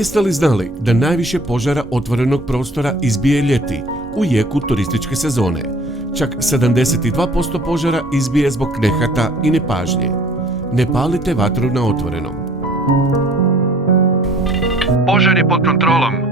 Jeste li znali da najviše požara otvorenog prostora izbije ljeti, u jeku turističke sezone? Čak 72% požara izbije zbog nehata i nepažnje. Ne palite vatru na otvorenom. Požar je pod kontrolom.